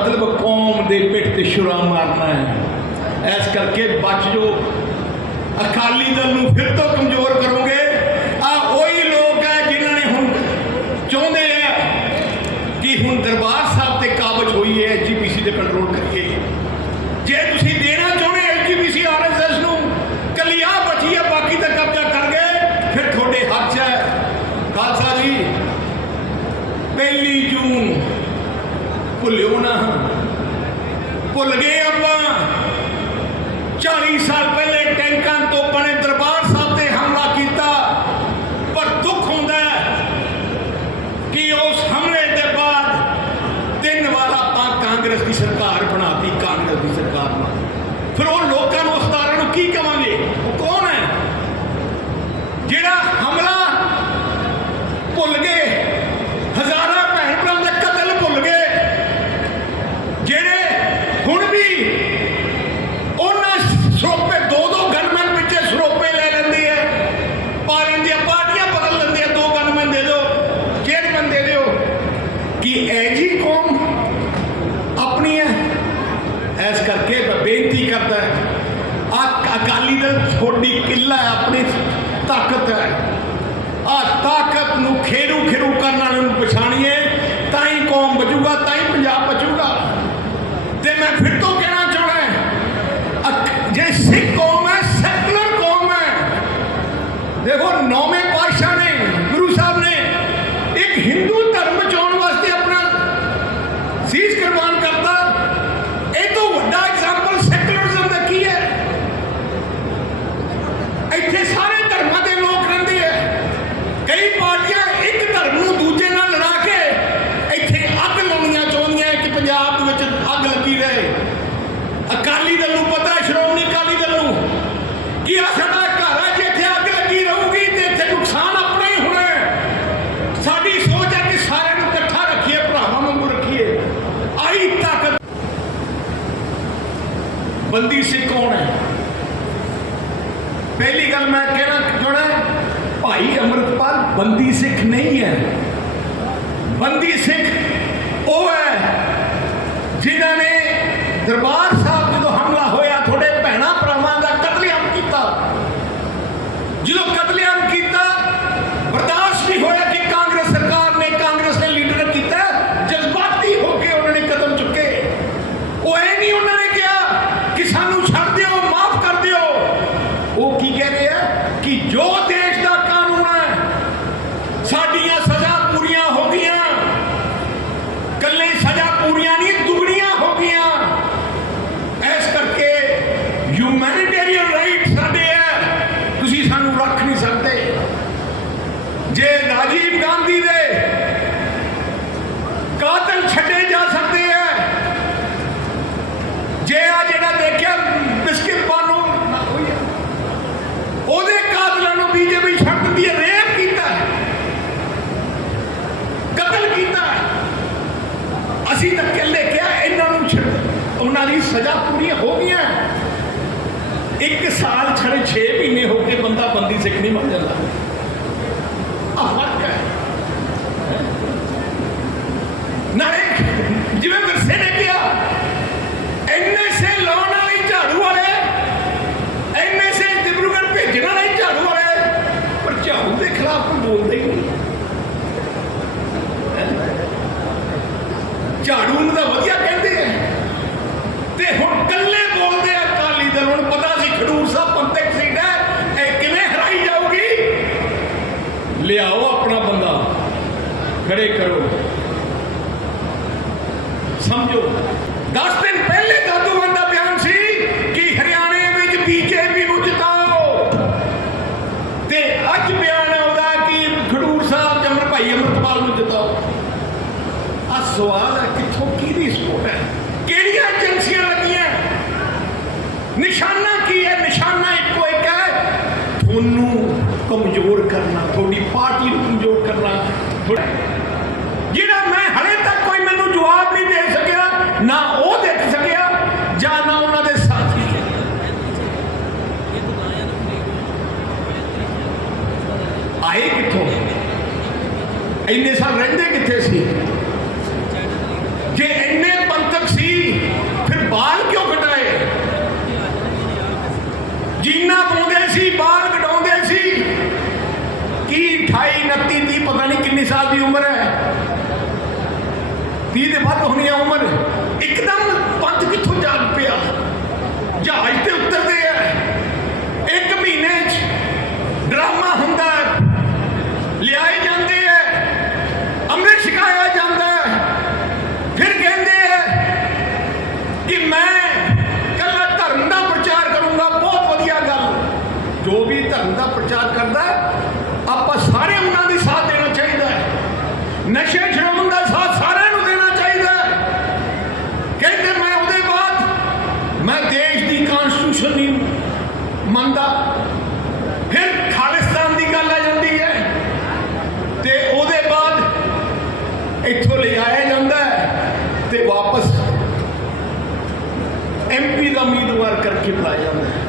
ਮਤਲਬ ਕੌਮ ਦੇ ਪਿੱਠ ਛੁਰਾ ਮਾਰਨਾ ਹੈ। ਇਸ ਕਰਕੇ ਬਚ ਜੋ। ਅਕਾਲੀ ਦਲ ਨੂੰ ਫਿਰ ਤੋਂ ਕਮਜ਼ੋਰ ਕਰੋਗੇ। ਆ ਉਹੀ ਲੋਕ ਹੈ ਜਿਨ੍ਹਾਂ ਨੇ ਹੁਣ ਚਾਹੁੰਦੇ ਆ ਕਿ ਹੁਣ ਦਰਬਾਰ ਸਾਹਿਬ ਤੇ ਕਾਬਜ ਹੋਈ ਹੈ ਐਜੀਪੀਸੀ ਤੇ ਕੰਟਰੋਲ ਕਰੀਏ। ਜੇ ਤੁਸੀਂ ਦੇਣਾ ਚਾਹੁੰਦੇ ਐਜੀਪੀਸੀ ਆਰਐਸਐਸ ਨੂੰ, ਕੱਲੀ ਆ ਬਚੀ ਹੈ ਬਾਕੀ ਤਾਂ ਕਬਜ਼ਾ ਕਰ ਗਏ। ਫਿਰ ਤੁਹਾਡੇ ਹੱਥ 'ਚ ਹੈ। ਖਾਲਸਾ ਜੀ, ਪਹਿਲੀ ਜੂਨ ਭੁੱਲਿਓ ਨਾ। ਭੁੱਲ ਗਏ ਆਪਾਂ। 40 ਸਾਲ ਪਹਿਲੇ ਟੈਂਕਾਂ ਤੋਂ ਬਣੇ ਦਰਬਾਰ ਸਾਹਿਬ ਤੇ ਹਮਲਾ ਕੀਤਾ ਪਰ ਦੁੱਖ ਹੁੰਦਾ ਹੈ ਕਿ ਉਸ ਹਮਲੇ ਦੇ ਬਾਅਦ ਤਿੰਨ ਵਾਰ ਆਪਾਂ ਕਾਂਗਰਸ ਦੀ ਸਰਕਾਰ ਬਣਾਤੀ ਕਾਂਗਰਸ ਦੀ ਸਰਕਾਰ ਬਣਾ ਫਿਰ ਉਹ ਲੋਕਾਂ ਨੂੰ ਉਸਤਾਰਾਂ ਨੂੰ ਕੀ ਕਵਾਂਗੇ ਉਹ ਕੌਣ ਹੈ ਜਿਹੜਾ ਹਮਲਾ ਭੁੱਲ ਗਏ ਹਜ਼ਾਰਾਂ ਭੈਣ ਭਰਾਵਾਂ ਦਾ ਕਤਲ ਭੁੱਲ ਗਏ ਜਿਹੜੇ ਹੁਣ ਵੀ ਉਹਨਾਂ ਸਰੋਪੇ ਦੋ ਦੋ ਗਨਮੈਨ ਪਿੱਛੇ ਸਰੋਪੇ ਲੈ ਲੈਂਦੇ ਆ ਪਾ ਲੈਂਦੇ ਆ ਪਾਰਟੀਆਂ ਬਦਲ ਲੈਂਦੇ ਆ ਦੋ ਗਨਮੈਨ ਦੇ ਦਿਓ ਚੇਅਰਮੈਨ ਦੇ ਦਿਓ ਕਿ ਐਜੀ ਕੌਮ ਆਪਣੀ ਹੈ ਇਸ ਕਰਕੇ ਮੈਂ ਬੇਨਤੀ ਕਰਦਾ ਆ ਅਕਾਲੀ ਦਲ ਤੁਹਾਡੀ ਕਿੱਲਾ ਹੈ ਆਪਣੀ ਤਾਕਤ ਹੈ ਆ ਤਾਕਤ ਨੂੰ ਖੇਰੂ ਖੇਰੂ ਕਰਨ ਵਾਲਿਆਂ ਨੂੰ ਪਛਾਣੀਏ ਤਾਂ ਹੀ ਕੌਮ ਬਚੂਗਾ ਤਾਂ ਹੀ ਪੰਜਾਬ ਬਚੂਗਾ ਤੇ ਮੈਂ ਫਿਰ ਤੋਂ ਕਹਿਣਾ ਚਾਹੁੰਦਾ ਅਕ- ਜੇ ਸਿੱਖ ਕੌਮ ਹੈ ਸੈਕੂਲਰ ਕੌਮ ਹੈ ਦੇਖੋ ਨੌਵੇਂ ਪਾਤਸ਼ਾਹ ਨੇ ਗੁਰੂ ਸਾਹਿਬ ਨੇ ਇੱਕ ਹਿੰਦੂ ਧਰਮ ਬਚਾਉਣ ਵਾਸਤੇ ਆਪਣਾ ਸੀਸ ਕੁਰਬਾਨ ਕਰਤਾ ਇਹ ਤੋਂ ਵੱਡਾ ਐਗਜ਼ਾਮਪਲ ਸੈਕੂਲਰਿਜ਼ਮ ਦਾ ਕੀ ਹੈ ਇੱਥੇ ਸਾਰੇ ਧਰਮਾਂ ਦੇ ਲੋਕ ਰਹਿੰਦੇ ਆ ਕਈ ਪਾਰਟੀਆਂ ਇੱਕ ਧਰਮ ਨੂੰ ਦੂਜੇ ਨਾਲ ਲੜਾ ਕੇ ਇੱਥੇ ਅੱਗ ਲਾਉਣੀਆਂ ਚਾਹੁੰਦੀਆਂ ਕਿ ਪੰਜਾਬ ਦੇ ਵਿੱਚ ਅੱਗ ਲੱਗੀ ਰਹੇ ਅਕਾਲੀ ਦਲ ਨੂੰ ਪਤਾ ਹੈ ਸ਼੍ਰੋਮਣੀ ਅਕਾਲੀ ਦਲ ਨੂੰ ਕਿ ਆ ਸਾਡਾ ਘਰ ਹੈ ਜੇ ਇੱਥੇ ਅੱਗ ਲੱਗੀ ਰਹੂਗੀ ਤੇ ਇੱਥੇ ਨੁਕਸਾਨ ਆਪਣਾ ਹੀ ਹੋਣਾ ਹੈ ਸਾਡੀ ਸੋਚ ਹੈ ਕਿ ਸਾਰਿਆਂ ਨੂੰ ਇਕੱਠਾ ਰੱਖੀਏ ਭਰਾਵਾਂ ਵਾਂਗੂ ਰੱਖੀਏ ਆਈ ਤਾਕਤ ਬੰਦੀ ਸਿੱਖ ਕੌਣ ਹੈ? ਪਹਿਲੀ ਗੱਲ ਮੈਂ ਕਹਿਣਾ ਚਾਹਣਾ ਭਾਈ ਅੰਮ੍ਰਿਤਪਾਲ ਬੰਦੀ ਸਿੱਖ ਨਹੀਂ ਹੈ। ਬੰਦੀ ਸਿੱਖ ਉਹ ਹੈ ਜਿਨ੍ਹਾਂ ਨੇ ਦਰਬਾਰ ਸਾਹਿਬ ਜਦੋਂ ਹਮਲਾ ਹੋਇਆ ਤੁਹਾਡੇ ਭੈਣਾ ਭਰਾਵਾਂ ਦਾ ਕਤਲੇਆਮ ਕੀਤਾ ਜਦੋਂ ਕਤਲੇਆਮ ਕੀਤਾ ਬਰਦਾਸ਼ਤ ਨਹੀਂ ਹੋਇਆ ਕਿ ਕਾਂਗਰਸ ਸਰਕਾਰ ਨੇ ਕਾਂਗਰਸ ਦੇ ਲੀਡਰ ਨੇ ਕੀਤਾ ਜਜ਼ਬਾਤੀ ਹੋ ਕੇ ਉਹਨਾਂ ਨੇ ਕਦਮ ਚੁੱਕੇ ਉਹ ਇਹ ਨਹੀਂ ਉਹਨਾਂ ਨੇ ਕਿਹਾ ਕਿ ਸਾਨੂੰ ਛੱਡ ਦਿਓ ਮਾਫ ਕਰ ਦਿਓ ਉਹ ਕੀ ਕਹਿ ਰਹੇ ਆ ਕਿ ਜੋ ਦੇਸ਼ ਦਾ ਕਾਨੂੰਨ ਹੈ ਸਾਡੀਆਂ ਸਜ਼ਾ ਪੂਰੀਆਂ ਹੋ ਗਈਆਂ ਕੱਲੇ ਸਜ਼ਾ ਪੂਰੀਆਂ ਨਹੀਂ ਦੁਗਣੀਆਂ ਹੋ ਗਈਆਂ ਇਸ ਕਰਕੇ ਹਿਊਮੈਨਿਟੇਰੀਅਨ ਰਾਈਟ ਸਾਡੇ ਹੈ ਤੁਸੀਂ ਸਾਨੂੰ ਰੱਖ ਨਹੀਂ ਸਕਦੇ ਜੇ ਰਾਜੀਵ ਗਾਂਧੀ ਦੇ ਕਾਤਲ ਛੱਡੇ ਜਾ ਸਕਦੇ ਹੈ ਜੇ ਆ ਜਿਹੜਾ ਦੇਖਿਆ ਬਿਸਕਿਟ ਬਾਨੋ ਉਹਦੇ ਕਾਤਲਾਂ ਨੂੰ ਬੀਜੇਪੀ ਛੱਡ ਦਿੰਦੀ ਹੈ ਰੇਪ ਕੀਤਾ ਹੈ ਕਤਲ ਕੀਤਾ ਹੈ ਅਸੀਂ ਤਾਂ ਕਹਿੰਦੇ ਕਿਹਾ ਇਹਨਾਂ ਨੂੰ ਛੱਡ ਉਹਨਾਂ ਦੀ ਸਜ਼ਾ ਪੂਰੀ ਹੋ ਗਈਆਂ ਇੱਕ ਸਾਲ ਛੜੇ 6 ਮਹੀਨੇ ਹੋ ਕੇ ਬੰਦਾ ਬੰਦੀ ਸਿੱਖ ਨਹੀਂ ਬਣ ਜਾਂਦਾ ਆ ਫ਼ਰਕ ਹੈ ਨਾਲੇ ਜਿਵੇਂ ਗੁਰਸੇ ਨੇ ਕਿਹਾ ਇੰਨੇ ਸੇ ਲਾਉਣ ਵਾਲੀ ਝਾੜੂ ਵਾਲੇ ਇੰਨੇ ਸੇ ਦਿਬਰੂਗੜ੍ਹ ਭੇਜਣ ਵਾਲੇ ਝਾੜੂ ਵਾਲੇ ਪਰ ਝਾੜੂ ਦੇ ਖਿਲਾਫ ਕੋਈ ਬੋਲਦਾ ਹੀ ਨਹੀਂ ਝਾੜੂ ਨੂੰ ਤਾਂ ਵਧੀਆ ਕਹਿੰਦੇ ਆ। ਤੇ ਹੁਣ ਕੱਲੇ ਬੋਲਦੇ ਆ, ਅਕਾਲੀ ਦਲ ਨੂੰ ਪਤਾ ਸੀ ਖਡੂਰ ਸਾਹਿਬ ਪੰਥਕ ਸੀਟ ਹੈ, ਇਹ ਕਿਵੇਂ ਹਰਾਈ ਜਾਊਗੀ? ਲਿਆਓ ਆਪਣਾ ਬੰਦਾ, ਖੜੇ ਕਰੋ। ਸਮਝੋ। 10 ਦਿਨ ਪਹਿਲੇ ਦਾਦੂਵਾਨ ਦਾ ਬਿਆਨ ਸੀ ਕਿ ਹਰਿਆਣੇ ਵਿੱਚ ਬੀਜੇਪੀ ਨੂੰ ਜਿਤਾਓ। ਤੇ ਅੱਜ ਬਿਆਨ ਆਉਂਦਾ ਕਿ ਖਡੂਰ ਸਾਹਿਬ ਜਮਰ ਭਾਈ ਅਮਰਪਾਲ ਨੂੰ ਜਿਤਾਓ। ਆ ਸਵਾਲ ਹੈ ਕਿੱਥੋਂ ਕਿਹਦੀ ਸਪੋਰਟ ਹੈ? ਕਿਹੜੀਆਂ ਏਜੰਸੀਆਂ ਲੱਗੀਆਂ? ਨਿਸ਼ਾਨਾ ਕੀ ਹੈ? ਨਿਸ਼ਾਨਾ ਇੱਕੋ ਇੱਕ ਹੈ। ਤੁਹਾਨੂੰ ਕਮਜ਼ੋਰ ਕਰਨਾ, ਤੁਹਾਡੀ ਪਾਰਟੀ ਨੂੰ ਕਮਜ਼ੋਰ ਕਰਨਾ ਤੁਹਾਡਾ- ਜਿਹੜਾ ਮੈਂ ਹਲੇ ਤੱਕ ਕੋਈ ਮੈਨੂੰ ਜਵਾਬ ਨਹੀਂ ਦੇ ਸਕਿਆ ਨਾ ਉਹ ਦੇਖ ਸਕਿਆ ਜਾਂ ਨਾ ਉਹਨਾਂ ਦੇ ਸਾਥੀ ਆਏ ਕਿੱਥੋਂ ਇੰਨੇ ਸਾਲ ਰਹਿੰਦੇ ਕਿੱਥੇ ਸੀ ਜੇ ਇੰਨੇ ਪੰਥਕ ਸੀ ਫਿਰ ਬਾਲ ਸਾਲ ਦੀ ਉਮਰ ਹੈ 30 ਦੇ ਵੱਧ ਹੋਣੀ ਹੈ ਉਮਰ। ਇੱਕਦਮ ਪੰਥ ਕਿੱਥੋਂ ਜਾਗ ਪਿਆ? ਜਹਾਜ਼ ਤੇ ਉਤਰਦੇ ਆ ਇੱਕ ਮਹੀਨੇ 'ਚ ਡਰਾਮਾ ਹੁੰਦਾ ਹੈ ਲਿਆਏ ਜਾਂਦੇ ਹੈ ਅੰਮ੍ਰਿਤ ਛਕਾਇਆ ਜਾਂਦਾ ਹੈ ਫਿਰ ਕਹਿੰਦੇ ਹੈ ਕਿ ਮੈਂ ਕੱਲਾ ਧਰਮ ਦਾ ਪ੍ਰਚਾਰ ਕਰੂੰਗਾ ਬਹੁਤ ਵਧੀਆ ਗੱਲ ਜੋ ਵੀ ਧਰਮ ਦਾ ਪ੍ਰਚਾਰ ਕਰਦਾ ਹੈ, ਆਪਾਂ ਸਾਰੇ ਉਹਨਾਂ ਦੀ ਸਾਥ ਦੇਣਾ ਚਾਹੀਦਾ ਹੈ ਨਸ਼ੇ ਛਡਾਉਣ ਦਾ ਸਾਥ ਸਾਰਿਆਂ ਨੂੰ ਦੇਣਾ ਚਾਹੀਦਾ ਹੈ ਕਹਿੰਦੇ ਮੈਂ ਉਹਦੇ ਬਾਅਦ ਮੈਂ ਦੇਸ਼ ਦੀ ਕਨਸਟੀਟਿਊਸ਼ਨ ਨਹੀਂ ਮੰਨਦਾ। ਫਿਰ ਖਾਲਿਸਤਾਨ ਦੀ ਗੱਲ ਆ ਜਾਂਦੀ ਹੈ। ਤੇ ਉਹਦੇ ਬਾਅਦ ਇੱਥੋਂ ਲਿਆਇਆ ਜਾਂਦਾ ਹੈ ਤੇ ਵਾਪਸ ਐਮਪੀ ਦਾ ਉਮੀਦਵਾਰ ਕਰਕੇ ਬੁਲਾਇਆ ਜਾਂਦਾ ਹੈ।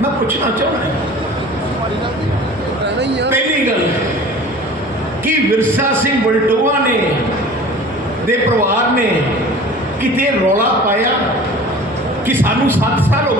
ਮੈਂ ਪੁੱਛਣਾ ਚਾਹੁੰਦਾ ਪਹਿਲੀ ਗੱਲ, ਕਿ ਵਿਰਸਾ ਸਿੰਘ ਬਲਟੋਆ ਨੇ, ਦੇ ਪਰਿਵਾਰ ਨੇ ਕਿਤੇ ਰੌਲਾ ਪਾਇਆ? 三弄三弄。